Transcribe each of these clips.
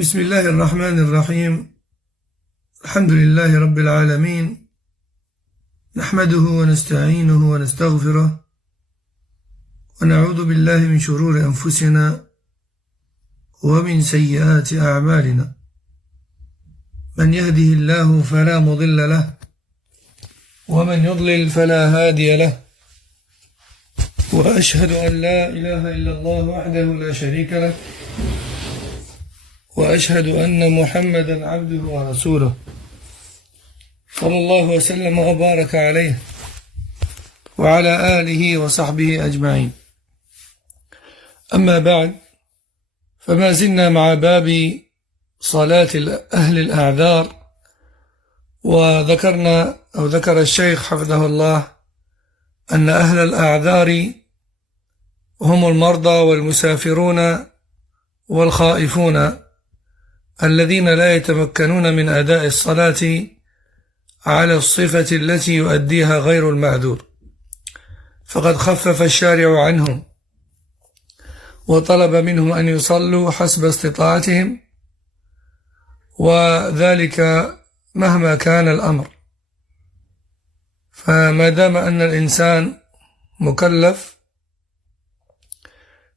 بسم الله الرحمن الرحيم. الحمد لله رب العالمين، نحمده ونستعينه ونستغفره، ونعوذ بالله من شرور أنفسنا ومن سيئات أعمالنا. من يهده الله فلا مضل له، ومن يضلل فلا هادي له، وأشهد أن لا إله إلا الله وحده لا شريك له، وأشهد أن محمدا عبده ورسوله صلى الله وسلم وبارك عليه وعلى آله وصحبه أجمعين. أما بعد، فما زلنا مع باب صلاة أهل الأعذار، ذكر الشيخ حفظه الله أن أهل الأعذار هم المرضى والمسافرون والخائفون الذين لا يتمكنون من أداء الصلاة على الصفة التي يؤديها غير المعذور، فقد خفف الشارع عنهم وطلب منهم أن يصلوا حسب استطاعتهم، وذلك مهما كان الأمر. فما دام أن الإنسان مكلف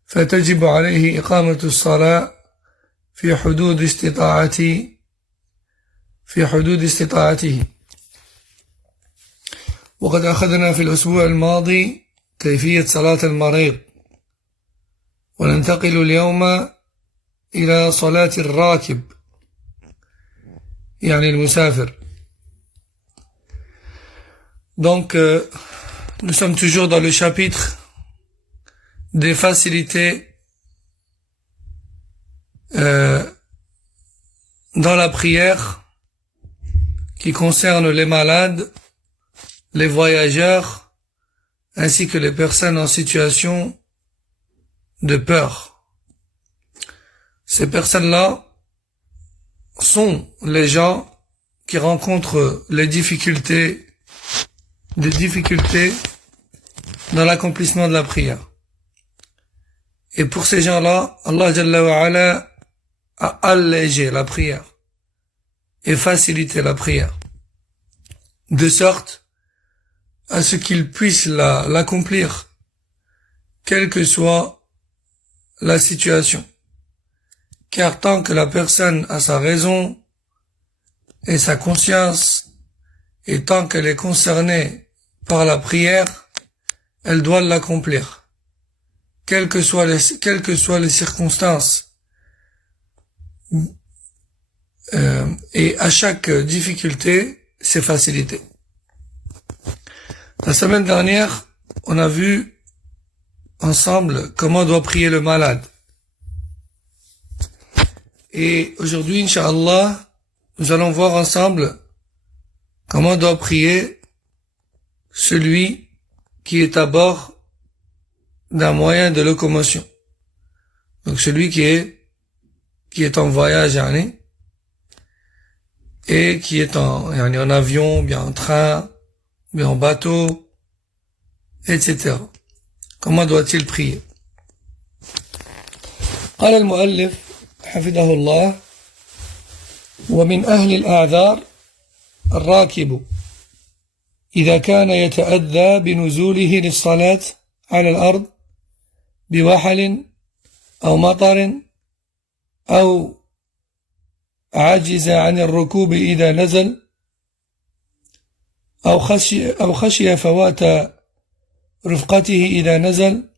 فتجب عليه إقامة الصلاة في حدود استطاعته. وقد أخذنا في الأسبوع الماضي كيفية صلاة المريض، وننتقل اليوم إلى صلاة الراكب يعني المسافر. Donc, nous sommes toujours dans le chapitre des facilités dans la prière qui concerne les malades, les voyageurs, ainsi que les personnes en situation de peur. Ces personnes-là sont les gens qui rencontrent des difficultés dans l'accomplissement de la prière. Et pour ces gens-là, Allah Jalla wa Ala a allégé la prière et facilité la prière, de sorte à ce qu'ils puissent l'accomplir, quelle que soit la situation. Car tant que la personne a sa raison et sa conscience, et tant qu'elle est concernée par la prière, elle doit l'accomplir, quelles que soient les circonstances. Et à chaque difficulté, c'est facilité. La semaine dernière, on a vu ensemble comment doit prier le malade. Et aujourd'hui, Inch'Allah, nous allons voir ensemble comment doit prier celui qui est à bord d'un moyen de locomotion. Donc celui qui est en voyage, et qui est en avion, bien en train, bien en bateau, etc. Comment doit-il prier? قال المؤلف حفظه الله: ومن أهل الأعذار الراكب إذا كان يتأذى بنزوله للصلاة على الأرض بوحل أو مطر أو عجز عن الركوب إذا نزل أو خشي فوات رفقته إذا نزل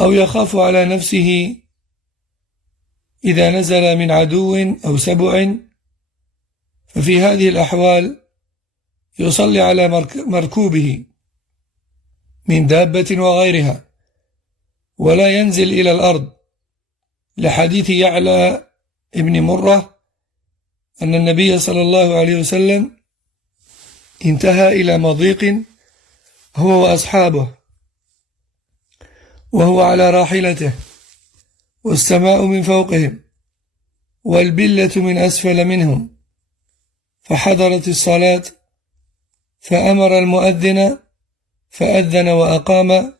أو يخاف على نفسه إذا نزل من عدو أو سبع، ففي هذه الأحوال يصلي على مركوبه من دابة وغيرها، ولا ينزل إلى الأرض، لحديث يعلى ابن مرة أن النبي صلى الله عليه وسلم انتهى إلى مضيق هو وأصحابه وهو على راحلته، والسماء من فوقهم والبلة من أسفل منهم، فحضرت الصلاة فأمر المؤذن فأذن وأقام،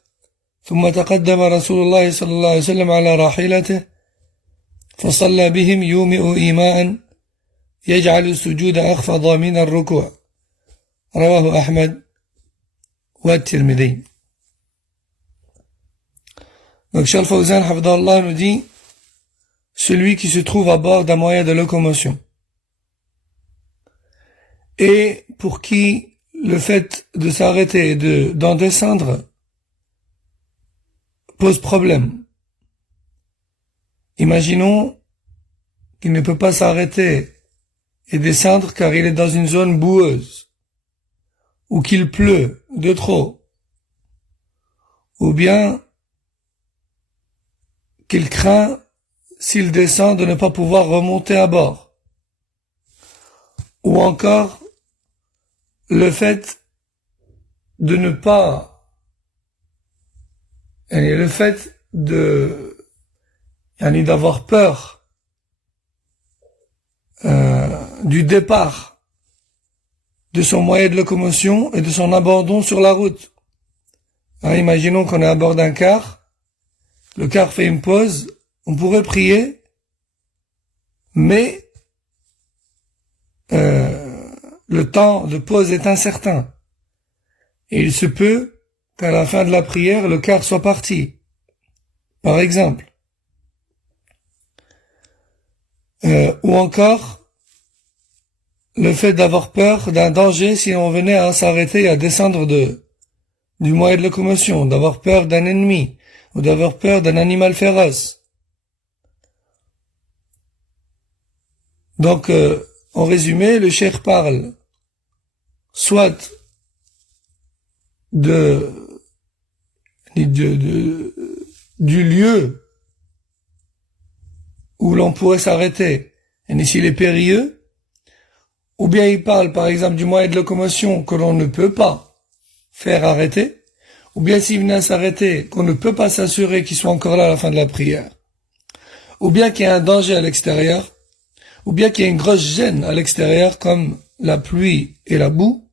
ثم تقدم رسول الله صلى الله عليه وسلم على راحلته فصلى بهم يومئ إيماء يجعل السجود أخفض من الركوع رواه أحمد والترمذي. Donc Cheikh Al-Fawzan Hafidahullah nous dit celui qui se trouve à bord d'un moyen de locomotion et pour qui le fait de s'arrêter et d'en descendre pose problème. Imaginons qu'il ne peut pas s'arrêter et descendre car il est dans une zone boueuse, ou qu'il pleut de trop, ou bien qu'il craint, s'il descend, de ne pas pouvoir remonter à bord, ou encore le fait de ne pas, le fait d'avoir peur du départ de son moyen de locomotion et de son abandon sur la route. Alors, imaginons qu'on est à bord d'un car, le car fait une pause, on pourrait prier, mais le temps de pause est incertain. Et il se peut qu'à la fin de la prière, le car soit parti. Par exemple. Ou encore, le fait d'avoir peur d'un danger si on venait à s'arrêter et à descendre du moyen de locomotion, d'avoir peur d'un ennemi, ou d'avoir peur d'un animal féroce. Donc, en résumé, le cheikh parle soit du lieu où l'on pourrait s'arrêter, et s'il est périlleux, ou bien il parle par exemple du moyen de locomotion que l'on ne peut pas faire arrêter, ou bien s'il venait à s'arrêter, qu'on ne peut pas s'assurer qu'il soit encore là à la fin de la prière, ou bien qu'il y a un danger à l'extérieur, ou bien qu'il y a une grosse gêne à l'extérieur comme la pluie et la boue.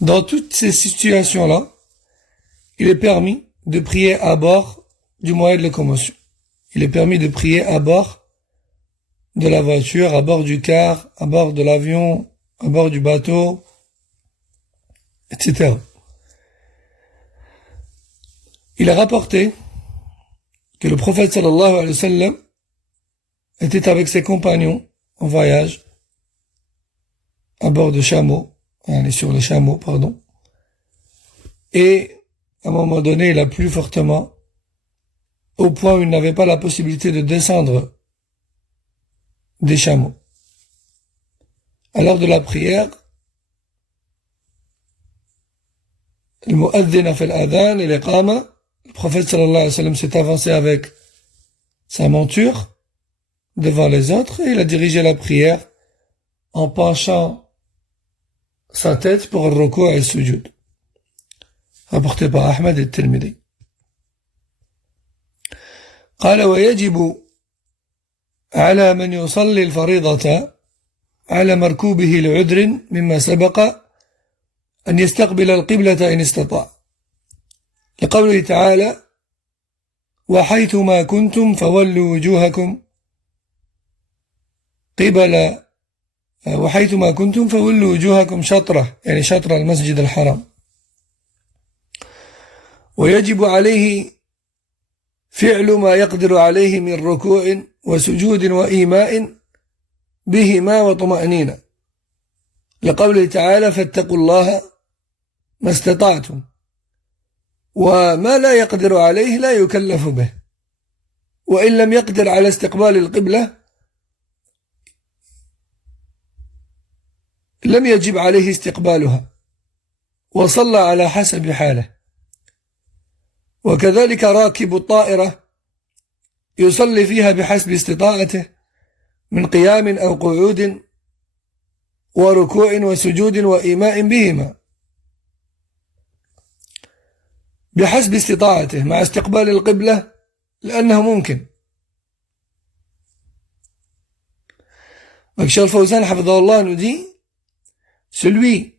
Dans toutes ces situations-là, il est permis de prier à bord du moyen de locomotion. Il est permis de prier à bord de la voiture, à bord du car, à bord de l'avion, à bord du bateau, etc. Il est rapporté que le prophète sallallahu alayhi wa sallam était avec ses compagnons en voyage à bord de chameaux, sur les chameaux, pardon, et à un moment donné, il a plu fortement, au point où il n'avait pas la possibilité de descendre des chameaux. À l'heure de la prière, le mu'adhin a fait l'adhan et l'iqama, le prophète sallallahu alayhi wa sallam s'est avancé avec sa monture devant les autres et il a dirigé la prière en penchant sa tête pour le ruku' et le sujud. Rapporté par Ahmed et Tirmidhi. قال ويجب على من يصلي الفريضة على مركوبه لعذر مما سبق أن يستقبل القبلة إن استطاع لقوله تعالى وحيثما كنتم فولوا وجوهكم وحيثما كنتم فولوا وجوهكم شطرة يعني شطر المسجد الحرام ويجب عليه فعل ما يقدر عليه من ركوع وسجود وإيماء بهما وطمأنينة لقوله تعالى فاتقوا الله ما استطعتم وما لا يقدر عليه لا يكلف به وإن لم يقدر على استقبال القبلة لم يجب عليه استقبالها وصلى على حسب حاله وكذلك راكب الطائرة يصلي فيها بحسب استطاعته من قيام أو قعود وركوع وسجود وإيماء بهما بحسب استطاعته مع استقبال القبلة لأنه ممكن. Cheikh Al-Fawzan Hafidahullah nous dit celui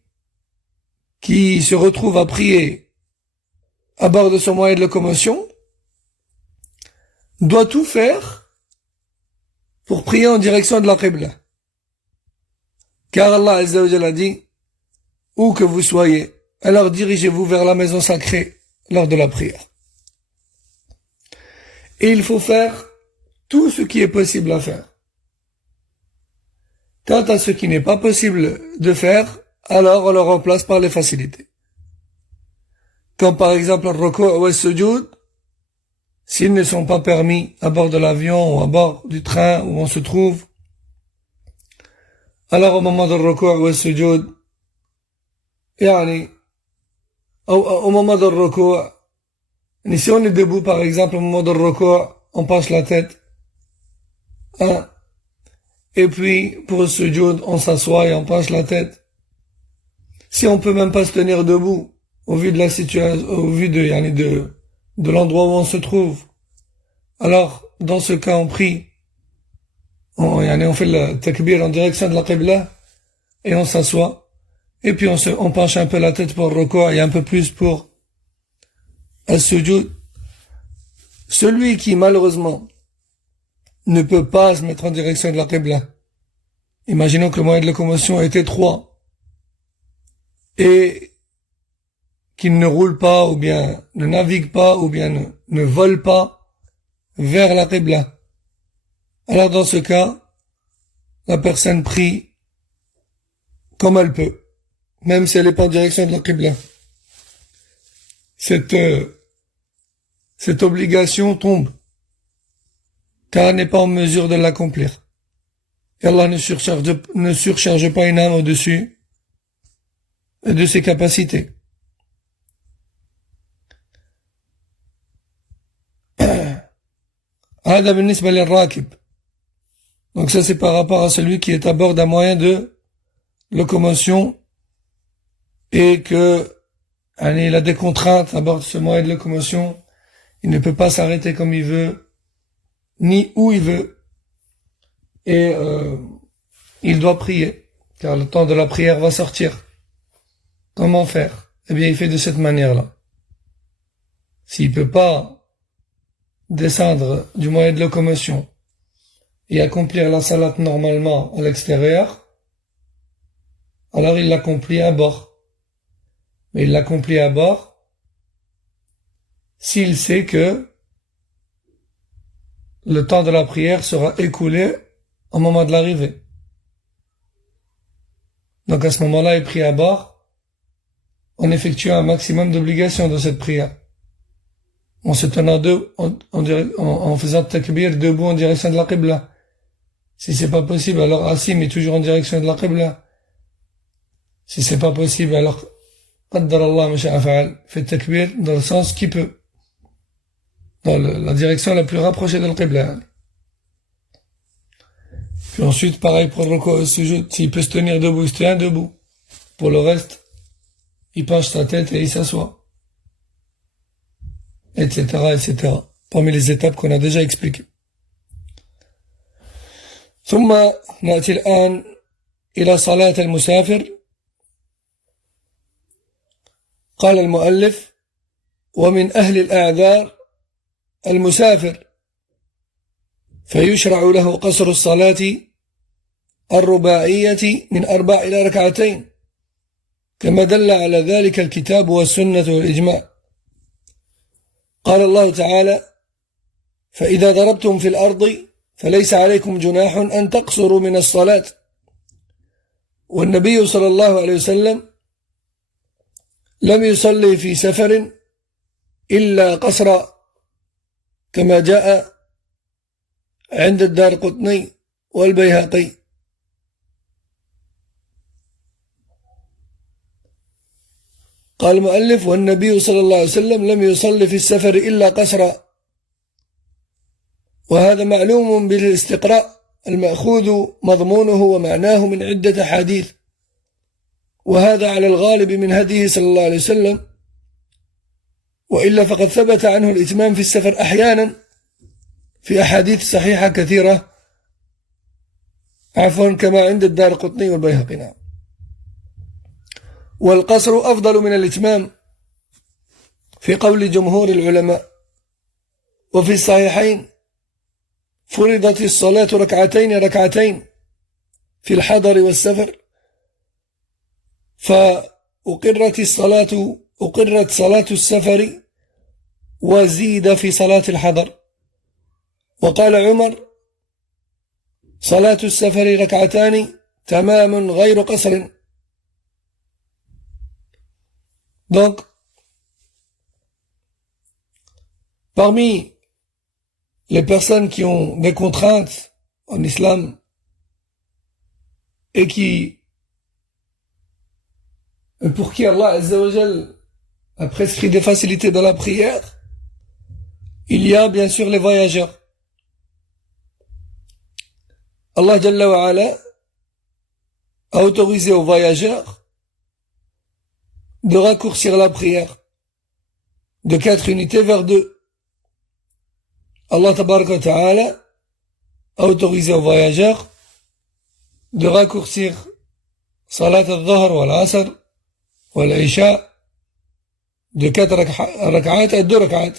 qui se retrouve à prier à bord de son moyen de locomotion doit tout faire pour prier en direction de la Qibla. Car Allah Azza wa Jalla a dit, où que vous soyez, alors dirigez-vous vers la maison sacrée lors de la prière. Et il faut faire tout ce qui est possible à faire. Quant à ce qui n'est pas possible de faire, alors on le remplace par les facilités. Comme par exemple le ruku' ou le sujoud, s'ils ne sont pas permis à bord de l'avion ou à bord du train où on se trouve, alors au moment du ruku' ou le sujoud, au moment du ruku', si on est debout par exemple au moment du ruku', on penche la tête, et puis pour le sujoud, on s'assoit et on penche la tête. Si on peut même pas se tenir debout, au vu de la situation, au vu de l'endroit où on se trouve, alors dans ce cas on prie, on fait le takbir en direction de la Qibla et on s'assoit, et puis on penche un peu la tête pour le ruku' et un peu plus pour le sujoud. Celui qui malheureusement ne peut pas se mettre en direction de la Qibla, imaginons que le moyen de locomotion est étroit et qu'il ne roule pas ou bien ne navigue pas ou bien ne vole pas vers la Qibla. Alors dans ce cas, la personne prie comme elle peut, même si elle n'est pas en direction de la Qibla. Cette obligation tombe, car elle n'est pas en mesure de l'accomplir. Et Allah ne surcharge pas une âme au-dessus de ses capacités. Donc ça c'est par rapport à celui qui est à bord d'un moyen de locomotion et que il a des contraintes à bord de ce moyen de locomotion. Il ne peut pas s'arrêter comme il veut, ni où il veut. Et il doit prier, car le temps de la prière va sortir. Comment faire? Eh bien, il fait de cette manière-là. S'il peut pas descendre du moyen de locomotion et accomplir la salat normalement à l'extérieur, alors il l'accomplit à bord. Mais il l'accomplit à bord s'il sait que le temps de la prière sera écoulé au moment de l'arrivée. Donc à ce moment-là, il prie à bord en effectuant un maximum d'obligations de cette prière. En se tenant en faisant takbir debout en direction de la Qibla. Si c'est pas possible, alors assis mais toujours en direction de la Qibla. Si c'est pas possible, alors qaddar Allah ma sha'a fa'al, fait takbir dans le sens qu'il peut. Dans la direction la plus rapprochée de la Qibla. Puis ensuite, pareil pour le ruku' et le sujoud. S'il peut se tenir debout, il se tient debout. Pour le reste, il penche sa tête et il s'assoit. Etc., etc. Parmi les étapes qu'on a déjà expliquées. ثم نأتي الآن إلى صلاة المسافر. قال المؤلف: ومن أهل الأعذار المسافر، فيشرع له قصر الصلاة الرباعية من 4 إلى 2 كما دل على ذلك الكتاب والسنة والإجماع. قال الله تعالى: فإذا ضربتم في الأرض فليس عليكم جناح أن تقصروا من الصلاة. والنبي صلى الله عليه وسلم لم يصلي في سفر إلا قصر، كما جاء عند الدارقطني والبيهقي. قال المؤلف: والنبي صلى الله عليه وسلم لم يصلي في السفر إلا قصرا، وهذا معلوم بالاستقراء المأخوذ مضمونه ومعناه من عدة حديث، وهذا على الغالب من هديه صلى الله عليه وسلم، وإلا فقد ثبت عنه الإتمام في السفر أحيانا في أحاديث صحيحة كثيرة، كما عند الدارقطني والبيهقي. والقصر أفضل من الإتمام في قول جمهور العلماء. وفي الصحيحين فرضت الصلاة ركعتين ركعتين في الحضر والسفر فأقرت صلاة السفر وزيد في صلاة الحضر. وقال عمر صلاة السفر ركعتان تمام غير قصر. Donc, parmi les personnes qui ont des contraintes en islam et pour qui Allah Azza wa Jal a prescrit des facilités dans la prière, il y a bien sûr les voyageurs. Allah Jalla wa Ala a autorisé aux voyageurs de raccourcir la prière de 4 unités vers 2. Allah Tabaraka wa Ta'ala a autorisé aux voyageurs de raccourcir Salat al-Dhahr wal-Asr wal-Isha de 4 rak'at à 2 rak'at.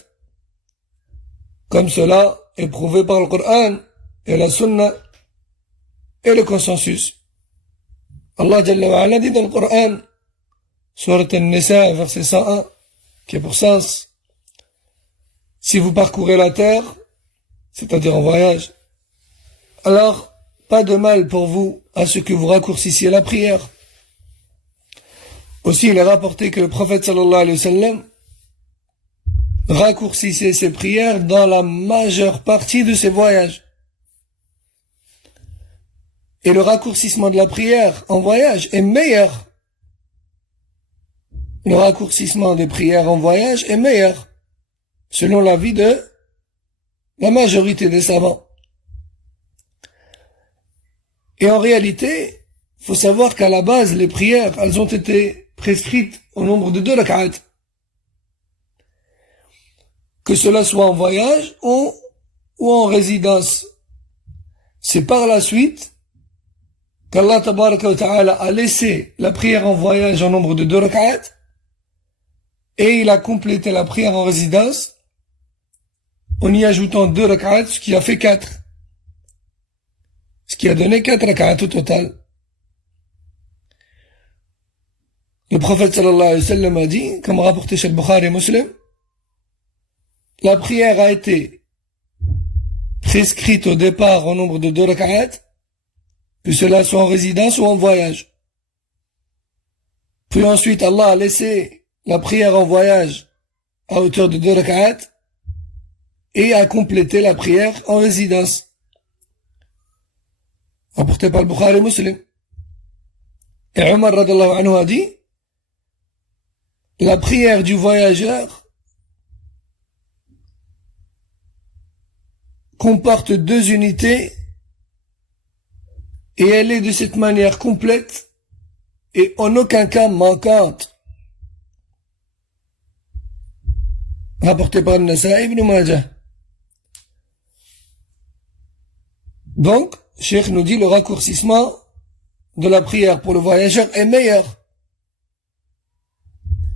Comme cela est prouvé par le Coran et la Sunna et le consensus. Allah Jalla wa Ala dit dans le Coran, Surat An-Nisa, verset 101, qui est pour sens, si vous parcourez la terre, c'est-à-dire en voyage, alors pas de mal pour vous à ce que vous raccourcissiez la prière. Aussi, il est rapporté que le prophète sallallahu alayhi wa sallam raccourcissait ses prières dans la majeure partie de ses voyages. Et le raccourcissement de la prière en voyage est meilleur. Le raccourcissement des prières en voyage est meilleur, selon l'avis de la majorité des savants. Et en réalité, il faut savoir qu'à la base, les prières, elles ont été prescrites au nombre de 2 rak'at. Que cela soit en voyage ou en résidence. C'est par la suite qu'Allah Tabaraka wa Ta'ala a laissé la prière en voyage en nombre de 2 rak'at et il a complété la prière en résidence en y ajoutant 2 rak'at, ce qui a fait 4. Ce qui a donné 4 rak'at au total. Le prophète sallallahu alayhi wa sallam a dit, comme rapporté chez le Bukhari et Muslim, la prière a été prescrite au départ en nombre de 2 rak'at, que cela soit en résidence ou en voyage. Puis ensuite, Allah a laissé la prière en voyage à hauteur de 2 rak'at et a complété la prière en résidence. Rapporté par le Bukhari et Muslim. Et Omar radallahu anhu a dit, la prière du voyageur comporte 2 unités et elle est de cette manière complète et en aucun cas manquante. Rapporté par Nasa'i ibn Majah. Donc, Cheikh nous dit le raccourcissement de la prière pour le voyageur est meilleur.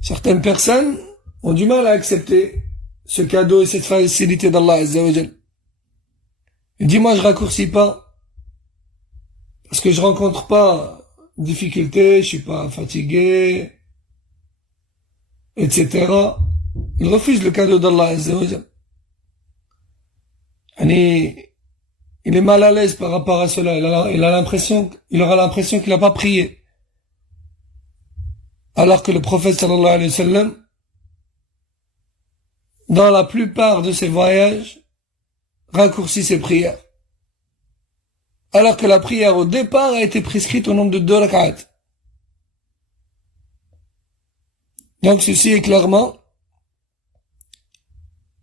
Certaines personnes ont du mal à accepter ce cadeau et cette facilité d'Allah Azza wa Jal. Il dit, moi je raccourcis pas parce que je rencontre pas de difficultés, je suis pas fatigué, etc. Il refuse le cadeau d'Allah Azza wa Jal. Il est mal à l'aise par rapport à cela. Il aura l'impression qu'il n'a pas prié. Alors que le prophète sallallahu alayhi wa sallam, dans la plupart de ses voyages, raccourcit ses prières. Alors que la prière au départ a été prescrite au nombre de 2 rak'at. Donc ceci est clairement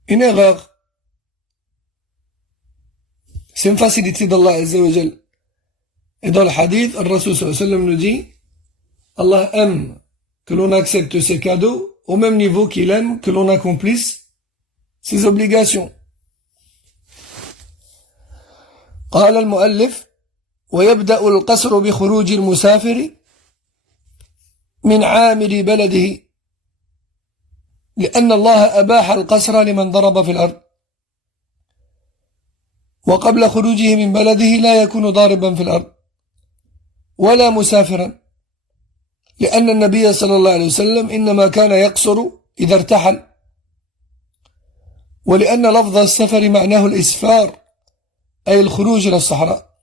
une erreur. C'est une facilité d'Allah Azza wa Jal. Et dans le hadith, le Rasul sallallahu alayhi wa sallam nous dit, Allah aime que l'on accepte ses cadeaux au même niveau qu'il aime que l'on accomplisse ses obligations. قال المؤلف ويبدأ القصر بخروج المسافر من عامل بلده لأن الله أباح القصر لمن ضرب في الأرض وقبل خروجه من بلده لا يكون ضاربا في الأرض ولا مسافرا، لأن النبي صلى الله عليه وسلم إنما كان يقصر إذا ارتحل، ولأن لفظ السفر معناه الإسفار أي الخروج إلى الصحراء.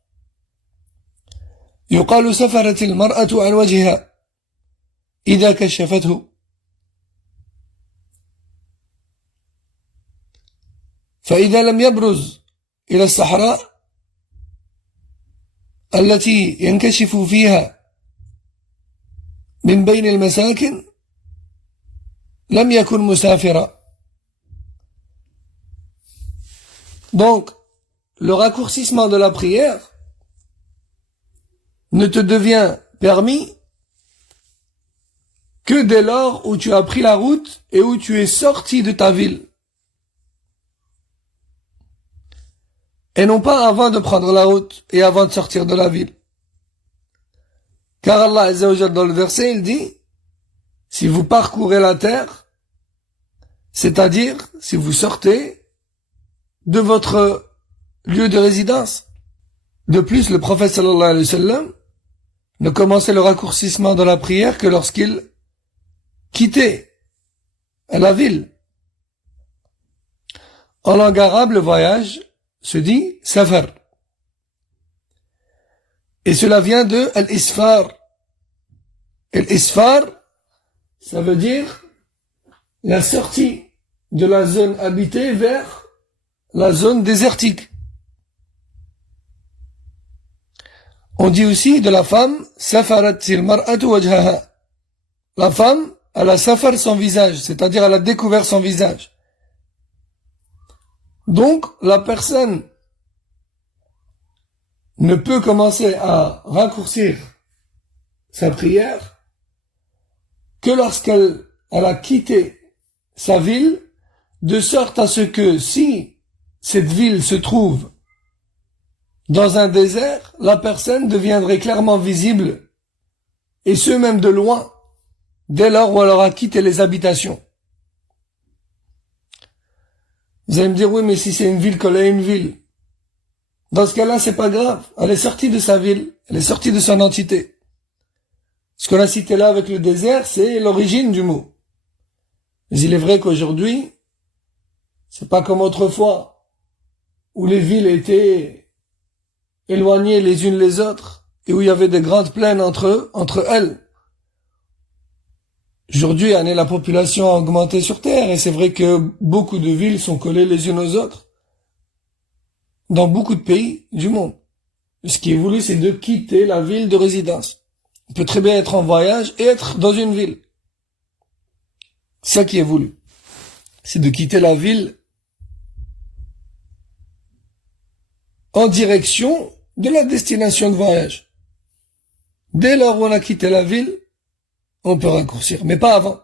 يقال سفرت المرأة عن وجهها إذا كشفته. فإذا لم يبرز إلى الصحراء التي ينكشف فيها من بين المساكن لم يكن مسافرا. Donc, le raccourcissement de la prière ne te devient permis que dès lors où tu as pris la route et où tu es sorti de ta ville. Et non pas avant de prendre la route et avant de sortir de la ville. Car Allah Azza wa Jalla dans le verset, il dit, si vous parcourez la terre, c'est-à-dire si vous sortez de votre lieu de résidence. De plus, le prophète sallallahu alayhi wa sallam ne commençait le raccourcissement de la prière que lorsqu'il quittait la ville. En langue arabe, le voyage se dit safar. Et cela vient de al-isfar. Et l'isfar, ça veut dire la sortie de la zone habitée vers la zone désertique. On dit aussi de la femme safarat al-mar'atu wajhaha. La femme, elle a safar son visage, c'est-à-dire elle a découvert son visage. Donc, la personne ne peut commencer à raccourcir sa prière que lorsqu'elle a quitté sa ville, de sorte à ce que si cette ville se trouve dans un désert, la personne deviendrait clairement visible, et ce même de loin, dès lors où elle aura quitté les habitations. Vous allez me dire, oui, mais si c'est une ville collée à une ville, dans ce cas-là, c'est pas grave. Elle est sortie de sa ville, elle est sortie de son entité. Ce qu'on a cité là avec le désert, c'est l'origine du mot. Mais il est vrai qu'aujourd'hui, c'est pas comme autrefois, où les villes étaient éloignées les unes les autres, et où il y avait des grandes plaines entre elles. Aujourd'hui, la population a augmenté sur Terre, et c'est vrai que beaucoup de villes sont collées les unes aux autres, dans beaucoup de pays du monde. Ce qui est voulu, c'est de quitter la ville de résidence. On peut très bien être en voyage et être dans une ville. C'est ça qui est voulu. C'est de quitter la ville en direction de la destination de voyage. Dès lors où on a quitté la ville, on peut raccourcir, mais pas avant.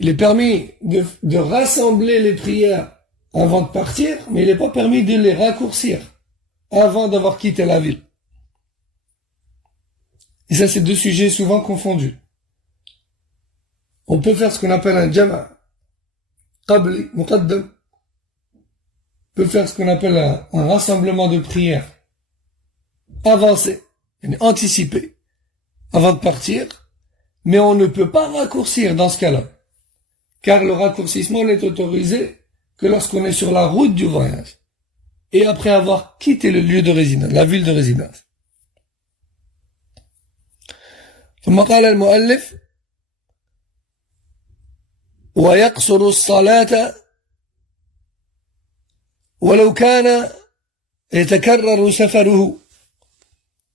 Il est permis de rassembler les prières avant de partir, mais il n'est pas permis de les raccourcir avant d'avoir quitté la ville. Et ça, c'est deux sujets souvent confondus. On peut faire ce qu'on appelle un jama', qabli, muqaddam. On peut faire ce qu'on appelle un rassemblement de prières avancé, anticipé, avant de partir, mais on ne peut pas raccourcir dans ce cas-là, car le raccourcissement n'est autorisé que lorsqu'on est sur la route du voyage, et après avoir quitté le lieu de résidence, la ville de résidence. ثم قال المؤلف ويقصر الصلاة ولو كان يتكرر سفره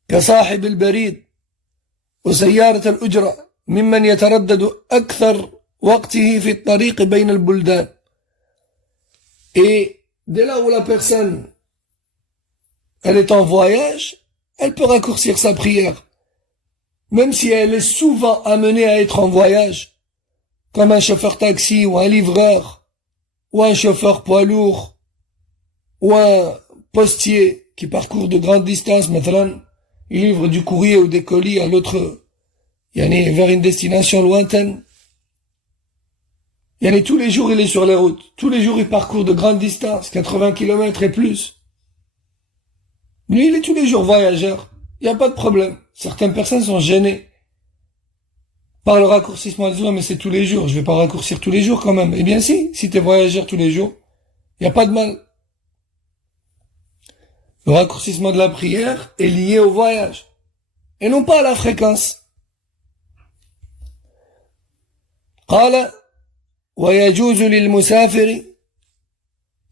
كصاحب البريد وسيارة الأجرة ممن يتردد أكثر وقته في الطريق بين البلدان. Et dès là où la personne elle est en voyage, elle peut raccourcir sa prière, même si elle est souvent amenée à être en voyage, comme un chauffeur taxi ou un livreur, ou un chauffeur poids lourd, ou un postier qui parcourt de grandes distances. Maintenant, il livre du courrier ou des colis à l'autre, vers une destination lointaine. Yani tous les jours, il est sur les routes. Tous les jours, il parcourt de grandes distances, 80 kilomètres et plus. Lui, il est tous les jours voyageur. Il n'y a pas de problème. Certaines personnes sont gênées par le raccourcissement. Elles disent, ouais, mais c'est tous les jours. Je vais pas raccourcir tous les jours quand même. Eh bien si t'es voyageur tous les jours, il n'y a pas de mal. Le raccourcissement de la prière est lié au voyage. Et non pas à la fréquence. قال ويجوز للمسافر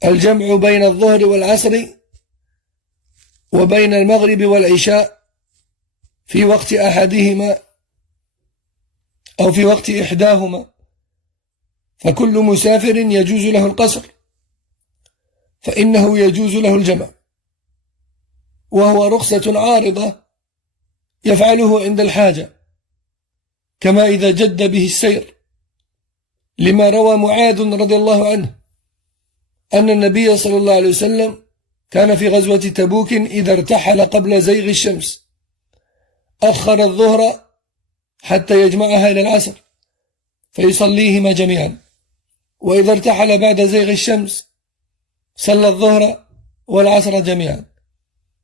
الجمع بين الظهر والعصر وبين المغرب والعشاء في وقت أحدهما أو في وقت إحداهما فكل مسافر يجوز له القصر فإنه يجوز له الجمع وهو رخصة عارضة يفعله عند الحاجة كما إذا جد به السير لما روى معاذ رضي الله عنه أن النبي صلى الله عليه وسلم كان في غزوة تبوك إذا ارتحل قبل زيغ الشمس أخر الظهر حتى يجمعها إلى العصر فيصليهما جميعا وإذا ارتحل بعد زيغ الشمس صلى الظهر والعصر جميعا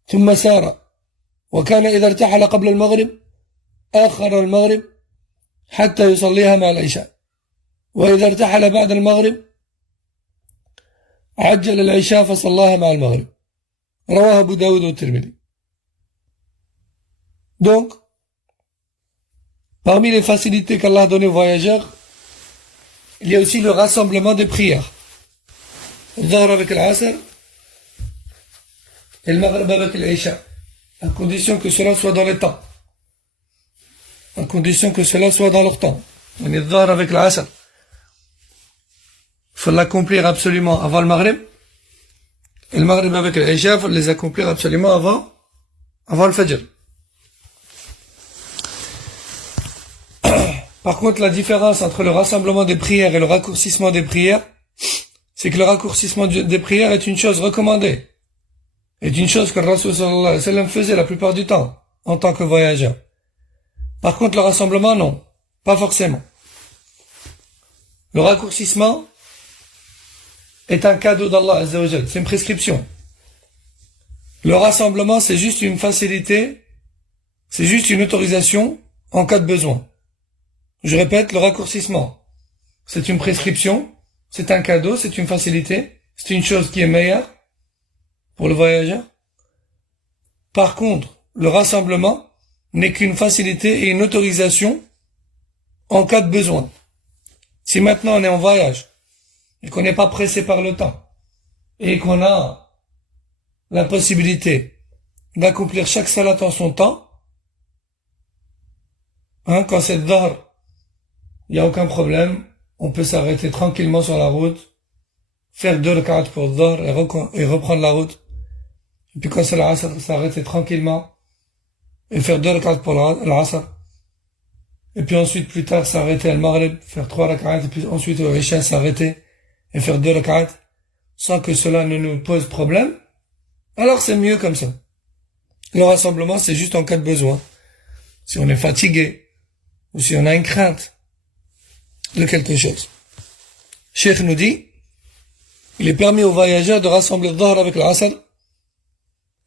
ثم سار وكان إذا ارتحل قبل المغرب أخر المغرب حتى يصليها مع العشاء وإذا ارتحل بعد المغرب عجل العشاء فصلاها مع المغرب رواه أبو داود والترمذي. Donc, parmi les facilités qu'Allah a données aux voyageurs, il y a aussi le rassemblement des prières. Le Dhuhr avec l'Asr et le Maghrib avec l'Isha, à condition que cela soit dans le temps. À condition que cela soit dans leur temps. Le Dhuhr avec l'Asr, il faut l'accomplir absolument avant le Maghrib. Et le Maghrib avec l'Isha, il faut les accomplir absolument avant le Fajr. Par contre, la différence entre le rassemblement des prières et le raccourcissement des prières, c'est que le raccourcissement des prières est une chose recommandée. Est une chose que le Rasul sallallahu alayhi wa sallam faisait la plupart du temps, en tant que voyageur. Par contre, le rassemblement, non. Pas forcément. Le raccourcissement est un cadeau d'Allah Azza wa Jal. C'est une prescription. Le rassemblement, c'est juste une facilité, c'est juste une autorisation en cas de besoin. Je répète, le raccourcissement, c'est une prescription, c'est un cadeau, c'est une facilité, c'est une chose qui est meilleure pour le voyageur. Par contre, le rassemblement n'est qu'une facilité et une autorisation en cas de besoin. Si maintenant on est en voyage et qu'on n'est pas pressé par le temps et qu'on a la possibilité d'accomplir chaque salat en son temps, quand c'est Dhuhr, il n'y a aucun problème, on peut s'arrêter tranquillement sur la route, faire 2 rak'at pour Dhuhr et reprendre la route. Et puis quand c'est l'Asr, s'arrêter tranquillement et faire 2 rak'at pour l'Asr. Et puis ensuite, plus tard, s'arrêter al Maghrib, faire 3 rak'at, et puis ensuite au Isha, s'arrêter et faire 2 rak'at, sans que cela ne nous pose problème. Alors c'est mieux comme ça. Le rassemblement, c'est juste en cas de besoin. Si on est fatigué, ou si on a une crainte de quelque chose. Cheikh nous dit, il est permis aux voyageurs de rassembler le Dhuhr avec l'Asr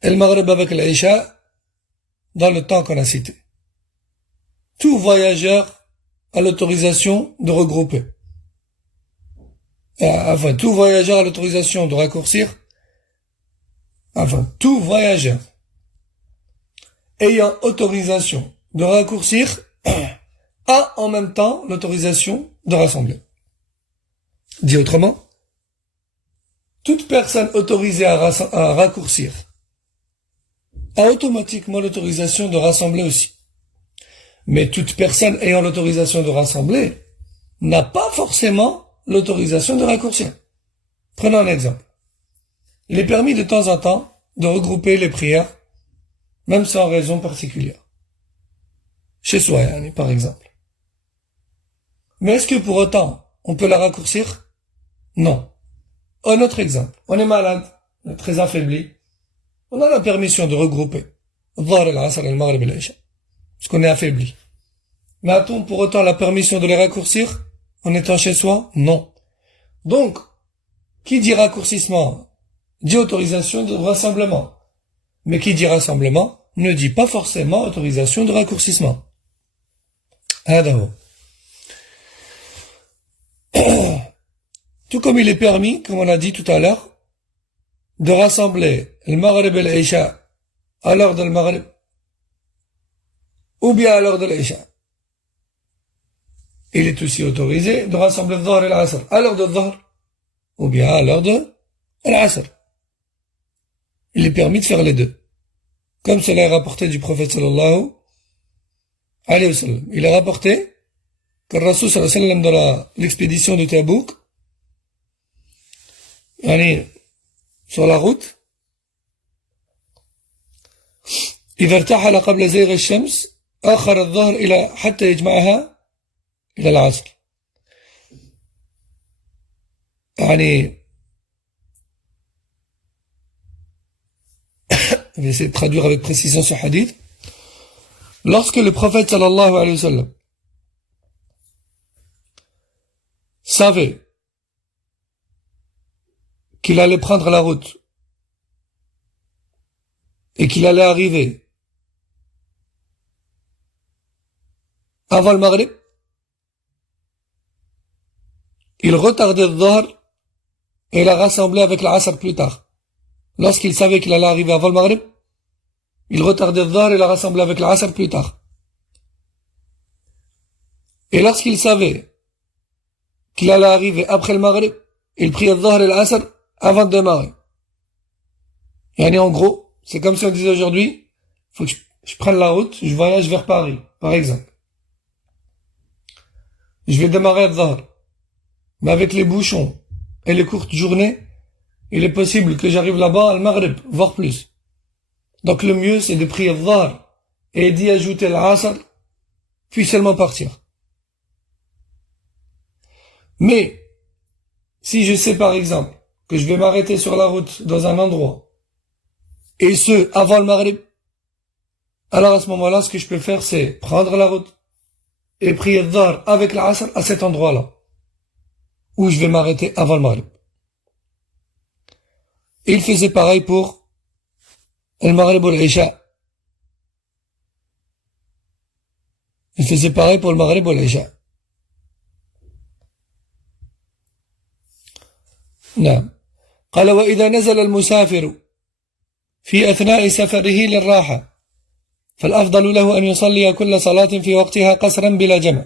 et le Maghrib avec l'Isha dans le temps qu'on a cité. Tout voyageur a l'autorisation de regrouper. Enfin, tout voyageur a l'autorisation de raccourcir. Enfin, tout voyageur ayant autorisation de raccourcir a en même temps l'autorisation de rassembler. Dit autrement, toute personne autorisée à raccourcir a automatiquement l'autorisation de rassembler aussi. Mais toute personne ayant l'autorisation de rassembler n'a pas forcément l'autorisation de raccourcir. Prenons un exemple. Il est permis de temps en temps de regrouper les prières, même sans raison particulière. Chez soi, par exemple. Mais est-ce que pour autant, on peut la raccourcir? Non. Un autre exemple. On est malade, on est très affaibli. On a la permission de regrouper Dhuhr, al-Asr, al-Maghrib et l'Isha. Parce qu'on est affaibli. Mais a-t-on pour autant la permission de les raccourcir? en étant chez soi? Non. Donc, qui dit raccourcissement dit autorisation de rassemblement. Mais qui dit rassemblement ne dit pas forcément autorisation de raccourcissement. Tout comme il est permis, comme on a dit tout à l'heure, de rassembler le Maghrib et l'Isha à l'heure de le Maghrib ou bien à l'heure de l'Isha. Il est aussi autorisé de rassembler le Dhuhr et l'Asr à l'heure de Dhuhr ou bien à l'heure de l'Asr. Il est permis de faire les deux. Comme cela est rapporté du prophète sallallahu alayhi wa sallam. Il est rapporté que le Rasul sallallahu alayhi wa sallam dans l'expédition de Tabouk, sur la route, إذا ارتحل قبل زيغ الشمس أخر الظهر إلى حتى يجمعها إلى العصر. je vais essayer de traduire avec précision ce hadith. Lorsque le prophète sallallahu alayhi wa sallam savait qu'il allait prendre la route et qu'il allait arriver avant le Maghrib, il retardait le Dhuhr et l'a rassemblé avec l'Asr plus tard. Lorsqu'il savait qu'il allait arriver avant le Maghrib, il retardait le Dhuhr et l'a rassemblé avec l'Asr plus tard. Et lorsqu'il savait qu'il allait arriver après le Maghrib, il priait le Dhuhr et l'Asr avant de démarrer. En gros, c'est comme si on disait aujourd'hui, faut que je prenne la route, je voyage vers Paris, par exemple. Je vais démarrer le Dhuhr. Mais avec les bouchons et les courtes journées, il est possible que j'arrive là-bas al Maghrib, voire plus. Donc le mieux, c'est de prier le Dhuhr et d'y ajouter l'Asr, puis seulement partir. Mais, si je sais par exemple que je vais m'arrêter sur la route dans un endroit, et ce, avant le Maghrib, alors à ce moment-là, ce que je peux faire, c'est prendre la route et prier le Dhuhr avec l'Asr à cet endroit-là, où je vais m'arrêter avant le Maghrib. Et il faisait pareil pour le Maghrib ou l'Isha. Il faisait pareil pour le Maghrib ou l'Isha. نعم. قال وإذا نزل المسافر في أثناء سفره للراحة فالأفضل له أن يصلي كل صلاة في وقتها قصرا بلا جمع.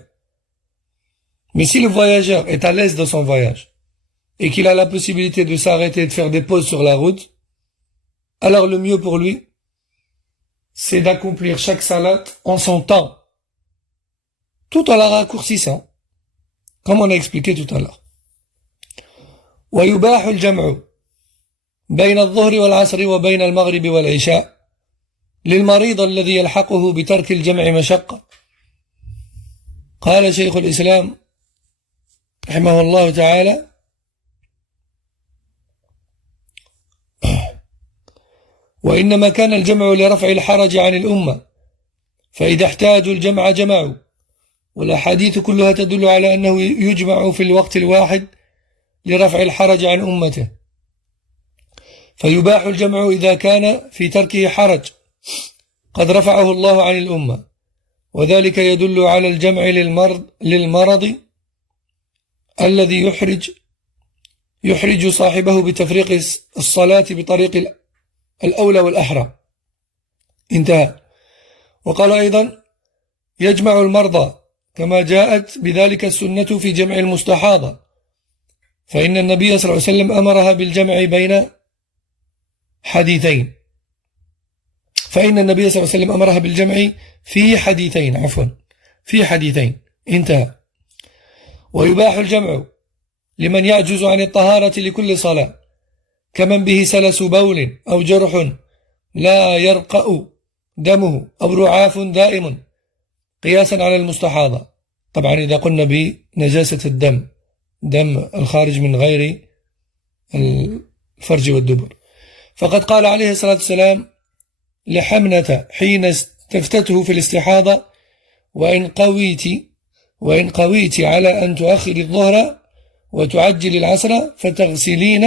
Mais si le voyageur est à l'aise dans son voyage et qu'il a la possibilité de s'arrêter et de faire des pauses sur la route, alors le mieux pour lui, c'est d'accomplir chaque salat en son temps, tout en la raccourcissant, comme on a expliqué tout à l'heure. ويباح الجمع بين الظهر والعصر وبين المغرب والعشاء للمريض الذي يلحقه بترك الجمع مشقة. قال شيخ الإسلام رحمه الله تعالى وإنما كان الجمع لرفع الحرج عن الأمة فإذا احتاجوا الجمع جمعوا والأحاديث كلها تدل على أنه يجمع في الوقت الواحد لرفع الحرج عن أمته فيباح الجمع إذا كان في تركه حرج قد رفعه الله عن الأمة وذلك يدل على الجمع للمرض الذي يحرج صاحبه بتفريق الصلاة بطريق الأولى والأحرى. انتهى. وقال أيضا يجمع المرضى كما جاءت بذلك السنة في جمع المستحاضة فإن النبي صلى الله عليه وسلم أمرها بالجمع بين حديثين فإن النبي صلى الله عليه وسلم أمرها بالجمع في حديثين انتهى. ويباح الجمع لمن يعجز عن الطهارة لكل صلاة كمن به سلس بول أو جرح لا يرقأ دمه أو رعاف دائم قياسا على المستحاضة. طبعا إذا قلنا بنجاسة الدم، دم الخارج من غير الفرج والدبر، فقد قال عليه الصلاة والسلام لحمنة حين استفتته في الاستحاضة وإن وإن قويت على أن تؤخر الظهر وتعجل العصر فتغسلين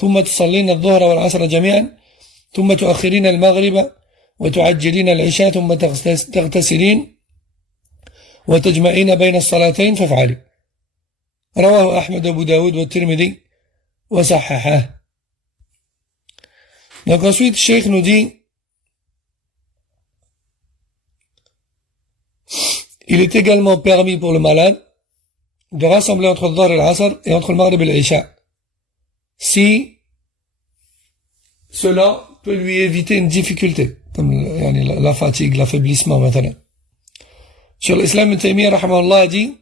ثم تصلين الظهر والعصر جميعا ثم تؤخرين المغرب وتعجلين العشاء ثم تغتسلين وتجمعين بين الصلاتين فافعلي. رواه أحمد أبو داود والترمذي وصححه. Donc ensuite, Cheikh nous dit, il est également permis pour le malade de rassembler entre le Dhuhr et l'Asr et entre le Maghrib et l'Isha, si cela peut lui éviter une difficulté, comme la fatigue, l'affaiblissement maintenant. Sur l'Islam, Ibn Taymiyyah rahimahullah a dit,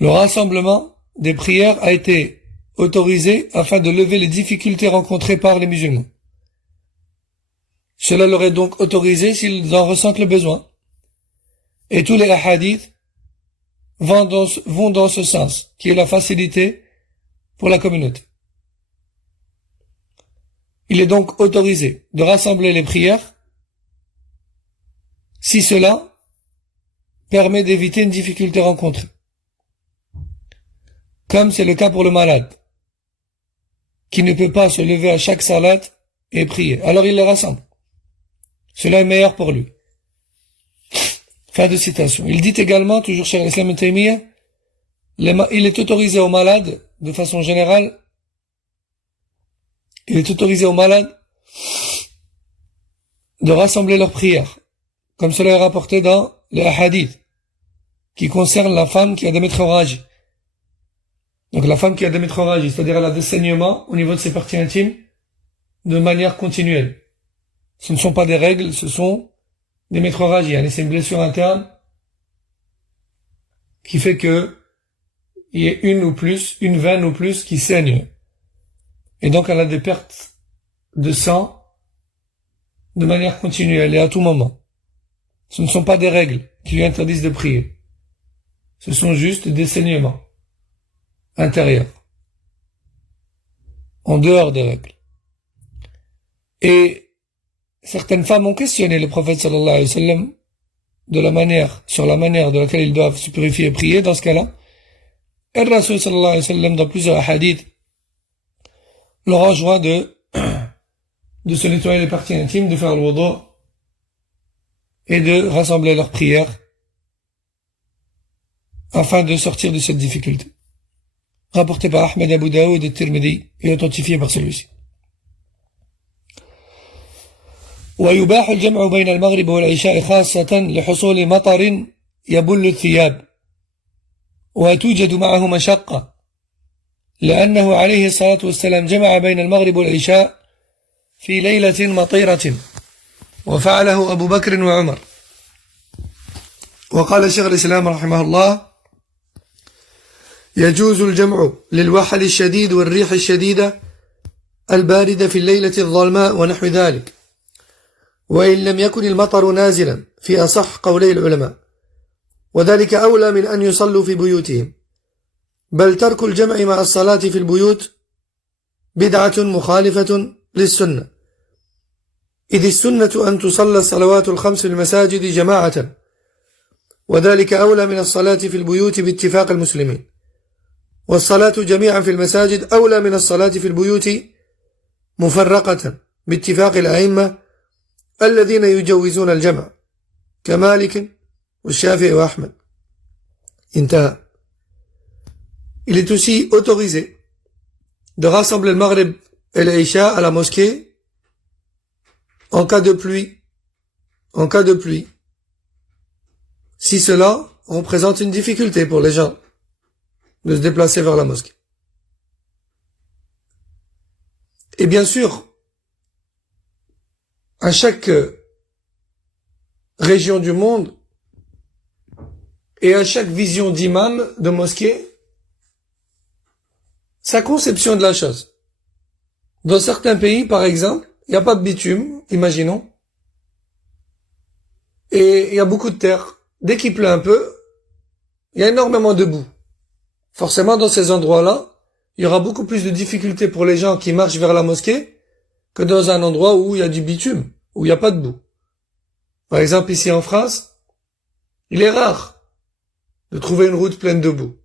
le rassemblement des prières a été autorisé afin de lever les difficultés rencontrées par les musulmans. Cela leur est donc autorisé s'ils en ressentent le besoin. Et tous les hadiths vont dans ce sens, qui est la facilité pour la communauté. Il est donc autorisé de rassembler les prières si cela permet d'éviter une difficulté rencontrée. Comme c'est le cas pour le malade, qui ne peut pas se lever à chaque salat et prier. Alors il les rassemble. Cela est meilleur pour lui. Fin de citation. Il dit également, toujours chez l'Islam Ibn Taymiyyah, il est autorisé aux malades, de façon générale, il est autorisé aux malades de rassembler leurs prières, comme cela est rapporté dans les hadiths, qui concernent la femme qui a des métrorragies. Donc la femme qui a des métrorragies, c'est-à-dire elle a des saignements au niveau de ses parties intimes, de manière continuelle. Ce ne sont pas des règles, ce sont des métrorragies. C'est une blessure interne qui fait que il y ait une veine ou plus qui saigne. Et donc elle a des pertes de sang de manière continuelle et à tout moment. Ce ne sont pas des règles qui lui interdisent de prier. Ce sont juste des saignements intérieurs, en dehors des règles. Et certaines femmes ont questionné le prophète sallallahu alayhi wa sallam sur la manière de laquelle ils doivent se purifier et prier dans ce cas-là. Et le Rasul sallallahu alayhi wa sallam, dans plusieurs hadiths, leur enjoint de se nettoyer les parties intimes, de faire le wudu et de rassembler leurs prières afin de sortir de cette difficulté. Rapporté par Ahmed Abu Daoud et Tirmidhi et authentifié par celui-ci. ويباح الجمع بين المغرب والعشاء خاصة لحصول مطر يبل الثياب وتوجد معه مشقة لأنه عليه الصلاة والسلام جمع بين المغرب والعشاء في ليلة مطيرة وفعله أبو بكر وعمر. وقال شيخ الإسلام رحمه الله يجوز الجمع للوحل الشديد والريح الشديدة الباردة في الليلة الظلماء ونحو ذلك، وإن لم يكن المطر نازلا في أصح قولي العلماء، وذلك أولى من أن يصلوا في بيوتهم، بل ترك الجمع مع الصلاة في البيوت بدعة مخالفة للسنة، إذ السنة أن تصلى الصلوات الخمس في المساجد جماعة، وذلك أولى من الصلاة في البيوت باتفاق المسلمين، والصلاة جميعا في المساجد أولى من الصلاة في البيوت مفرقة باتفاق الأئمة الذين يجوزون الجمع كمالك والشافعي وأحمد. انتهى. Il est aussi autorisé de rassembler le Maghrib et l'Isha à la mosquée en cas de pluie. En cas de pluie. Si cela représente une difficulté pour les gens de se déplacer vers la mosquée. Et bien sûr, à chaque région du monde et à chaque vision d'imam de mosquée, sa conception de la chose. Dans certains pays, par exemple, il n'y a pas de bitume, imaginons, et il y a beaucoup de terre. Dès qu'il pleut un peu, il y a énormément de boue. Forcément, dans ces endroits-là, il y aura beaucoup plus de difficultés pour les gens qui marchent vers la mosquée que dans un endroit où il y a du bitume, où il n'y a pas de boue. Par exemple, ici en France, Il est rare de trouver une route pleine de boue.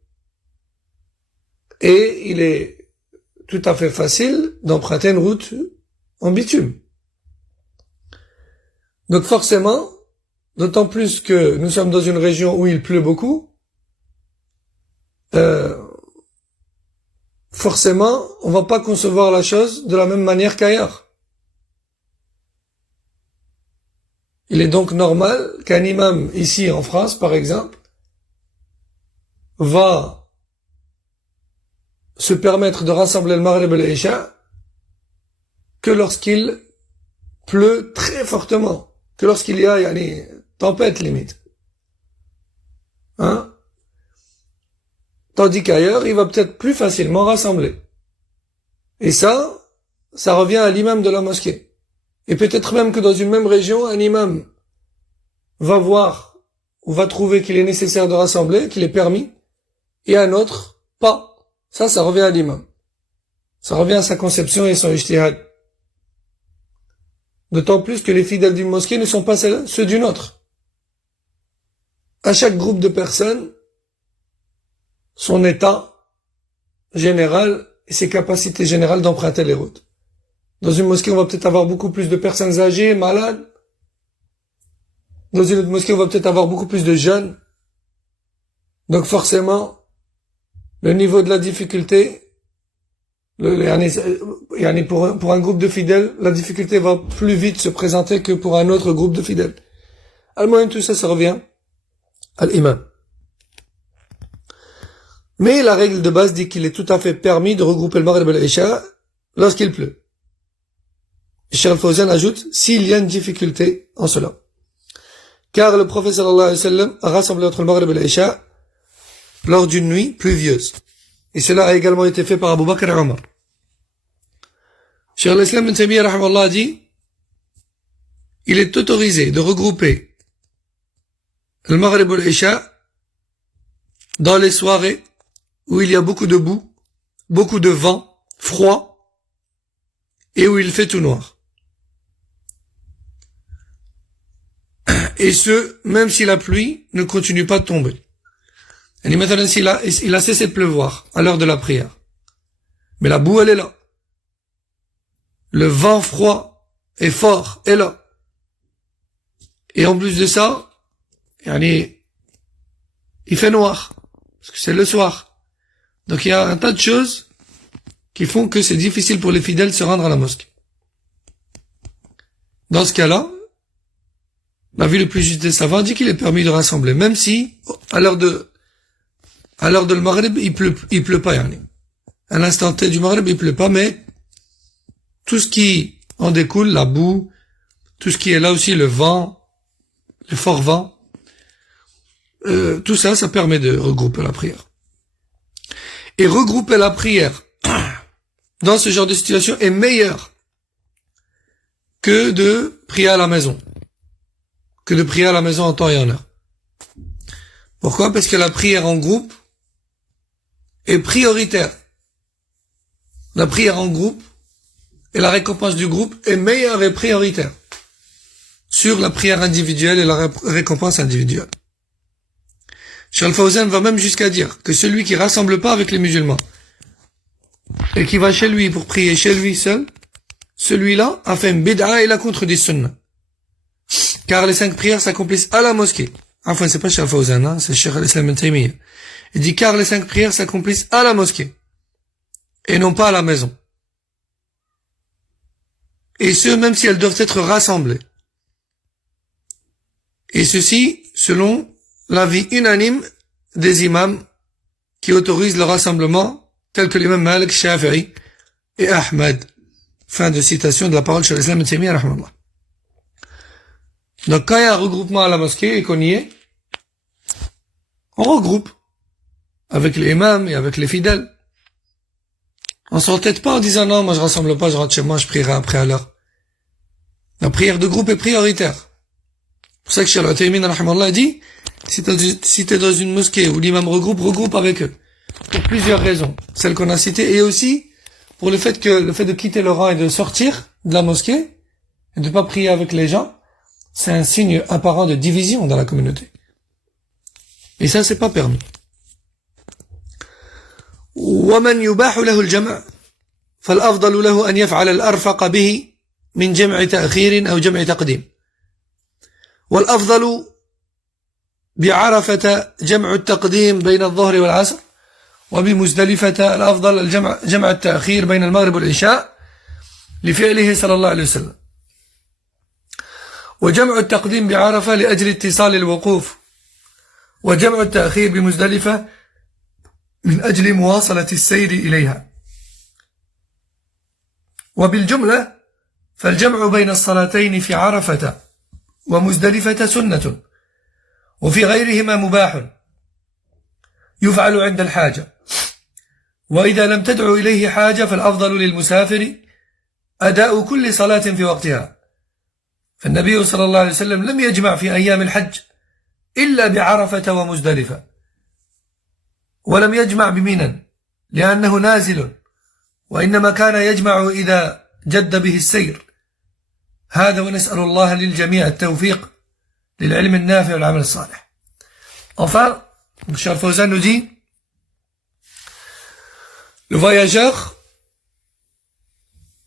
Et il est tout à fait facile d'emprunter une route en bitume. Donc forcément, d'autant plus que nous sommes dans une région où il pleut beaucoup, forcément, on va pas concevoir la chose de la même manière qu'ailleurs. Il est donc normal qu'un imam ici en France, par exemple, va se permettre de rassembler le Maghrib et l'Isha que lorsqu'il pleut très fortement, que lorsqu'il y a une tempête limite. Hein? Tandis qu'ailleurs, il va peut-être plus facilement rassembler. Et ça revient à l'imam de la mosquée. Et peut-être même que dans une même région, un imam va voir ou va trouver qu'il est nécessaire de rassembler, qu'il est permis, et un autre, pas. Ça revient à l'imam. Ça revient à sa conception et son ijtihad. D'autant plus que les fidèles d'une mosquée ne sont pas ceux d'une autre. À chaque groupe de personnes, son état général et ses capacités générales d'emprunter les routes. Dans une mosquée, on va peut-être avoir beaucoup plus de personnes âgées, malades. Dans une autre mosquée, on va peut-être avoir beaucoup plus de jeunes. Donc forcément, le niveau de la difficulté, pour un groupe de fidèles, la difficulté va plus vite se présenter que pour un autre groupe de fidèles. Al-Muhim, tout ça revient à l'imam. Mais la règle de base dit qu'il est tout à fait permis de regrouper le Maghrib et l'Isha lorsqu'il pleut. Cheikh Al-Fawzan ajoute, s'il y a une difficulté en cela. Car le prophète sallallahu alayhi wa sallam a rassemblé entre le Maghrib et l'Isha lors d'une nuit pluvieuse. Et cela a également été fait par Abu Bakr et Omar. Cheikh al-Islam ibn Taymiyyah rahimahullah a dit, il est autorisé de regrouper le Maghrib et l'Isha dans les soirées où il y a beaucoup de boue, beaucoup de vent, froid, et où il fait tout noir. Et ce, même si la pluie ne continue pas de tomber. Et maintenant, il a cessé de pleuvoir à l'heure de la prière. Mais la boue, elle est là. Le vent froid et fort est là. Et en plus de ça, il fait noir. Parce que c'est le soir. Donc il y a un tas de choses qui font que c'est difficile pour les fidèles de se rendre à la mosquée. Dans ce cas-là, la vie le plus juste des savants dit qu'il est permis de rassembler, même si, à l'heure de le Maghrib, il pleut pas, À l'instant T du Maghrib, il pleut pas, mais tout ce qui en découle, la boue, tout ce qui est là aussi, le vent, le fort vent, tout ça, ça permet de regrouper la prière. Et regrouper la prière dans ce genre de situation est meilleur que de prier à la maison. Que de prier à la maison en temps et en heure. Pourquoi? Parce que la prière en groupe est prioritaire. La prière en groupe et la récompense du groupe est meilleure et prioritaire sur la prière individuelle et la récompense individuelle. Cheikh Al-Fawzan va même jusqu'à dire que celui qui rassemble pas avec les musulmans et qui va chez lui pour prier chez lui seul, celui-là a fait une bid'a et il a contredit sunnah. Car les 5 prières s'accomplissent à la mosquée. Enfin, c'est pas Cheikh Al-Fawzan, c'est Cheikh al-Islam ibn Taymiyyah. Il dit car les 5 prières s'accomplissent à la mosquée et non pas à la maison. Et ce, même si elles doivent être rassemblées. Et ceci, selon l'avis unanime des imams qui autorisent le rassemblement, tels que l'imam Malik, Shafi'i et Ahmed. Fin de citation de la parole de Cheikh al-Islam ibn Taymiyyah, rahimahullah. Donc quand il y a un regroupement à la mosquée et qu'on y est, on regroupe avec les imams et avec les fidèles. On s'entête pas en disant non, moi je rassemble pas, je rentre chez moi, je prierai après à l'heure. La prière de groupe est prioritaire. C'est pour ça que Cheikh al-Uthaymin rahimahullah dit, si t'es dans une mosquée où l'imam regroupe avec eux. Pour plusieurs raisons. Celles qu'on a citées et aussi pour le fait de quitter le rang et de sortir de la mosquée et de pas prier avec les gens, c'est un signe apparent de division dans la communauté. Et ça, c'est pas permis. ومن يباح له الجمع فالأفضل له أن يفعل الأرفق به من جمع تأخير أو جمع تقديم. والأفضل بعرفة جمع التقديم بين الظهر والعصر، وبمزدلفة الأفضل جمع التأخير بين المغرب والعشاء لفعله صلى الله عليه وسلم. وجمع التقديم بعرفة لأجل اتصال الوقوف، وجمع التأخير بمزدلفة من أجل مواصلة السير إليها. وبالجملة فالجمع بين الصلاتين في عرفة ومزدلفة سنة، وفي غيرهما مباح يفعل عند الحاجة، وإذا لم تدعو إليه حاجة فالأفضل للمسافر أداء كل صلاة في وقتها. فالنبي صلى الله عليه وسلم لم يجمع في أيام الحج إلا بعرفة ومزدلفة، ولم يجمع بمنى لأنه نازل، وإنما كان يجمع إذا جد به السير. هذا ونسأل الله للجميع التوفيق للعلم النافع والعمل الصالح. Enfin, Cheikh Fawzan nous dit, le voyageur,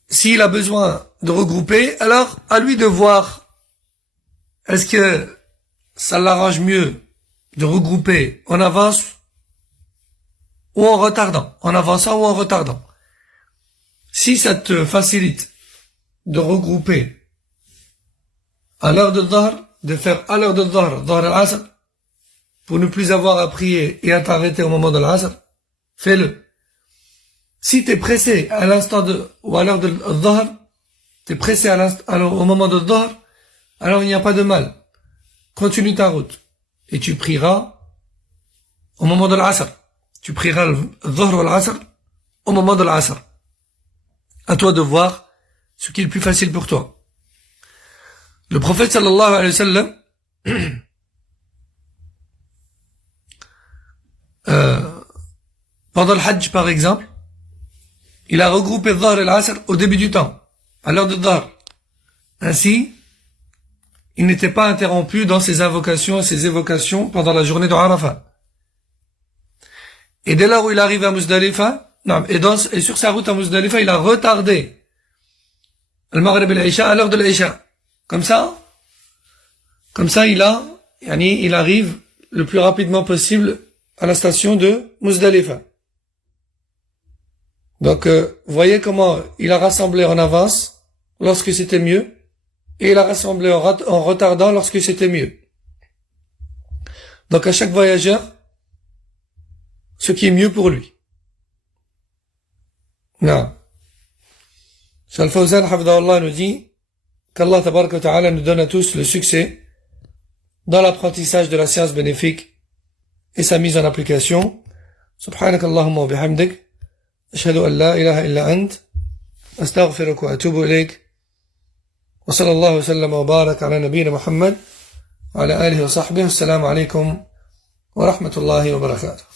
s'il a besoin de regrouper, alors à lui de voir, est-ce que ça l'arrange mieux de regrouper en avance ou en retardant, en avançant ou en retardant. Si ça te facilite de regrouper à l'heure de Dhahr, de faire à l'heure de Dhahr, Dhahr al-Asr, pour ne plus avoir à prier et à t'arrêter au moment de l'Asr, fais-le. Si tu es pressé à l'instant ou à l'heure de Dhahr, tu es pressé au moment de Dhahr, alors il n'y a pas de mal. Continue ta route et tu prieras au moment de l'Asr. Tu prieras le Dhahr ou l'Asr au moment de l'Asr. À toi de voir ce qui est le plus facile pour toi. Le prophète sallallahu alayhi wa sallam pendant le Hajj par exemple, il a regroupé le Dhahr et l'Asr au début du temps, à l'heure de Dhahr. Ainsi, il n'était pas interrompu dans ses invocations et ses évocations pendant la journée de Arafat. Et dès lors où il arrive à Muzdalifa, et sur sa route à Muzdalifa, il a retardé le Maghrib et l'Isha à l'heure de l'Isha. Comme ça, il arrive le plus rapidement possible à la station de Muzdalifa. Donc, voyez comment il a rassemblé en avance lorsque c'était mieux, et il a rassemblé en retardant lorsque c'était mieux. Donc, à chaque voyageur, ce qui est mieux pour lui. Non. Cheikh Fawzan, hafidahullah, nous dit qu'Allah tabaraka wa ta'ala nous donne à tous le succès dans l'apprentissage de la science bénéfique et sa mise en application. Subhanakallahumma wa bihamdik, ashhadu an la ilaha illa ant, astaghfiruka wa atubu ilayk, wa sallallahu wa sallam wa barak ala nabiyyina Muhammad wa ala alihi wa sahbihi. Assalamu alaykum wa rahmatullahi wa barakatuh.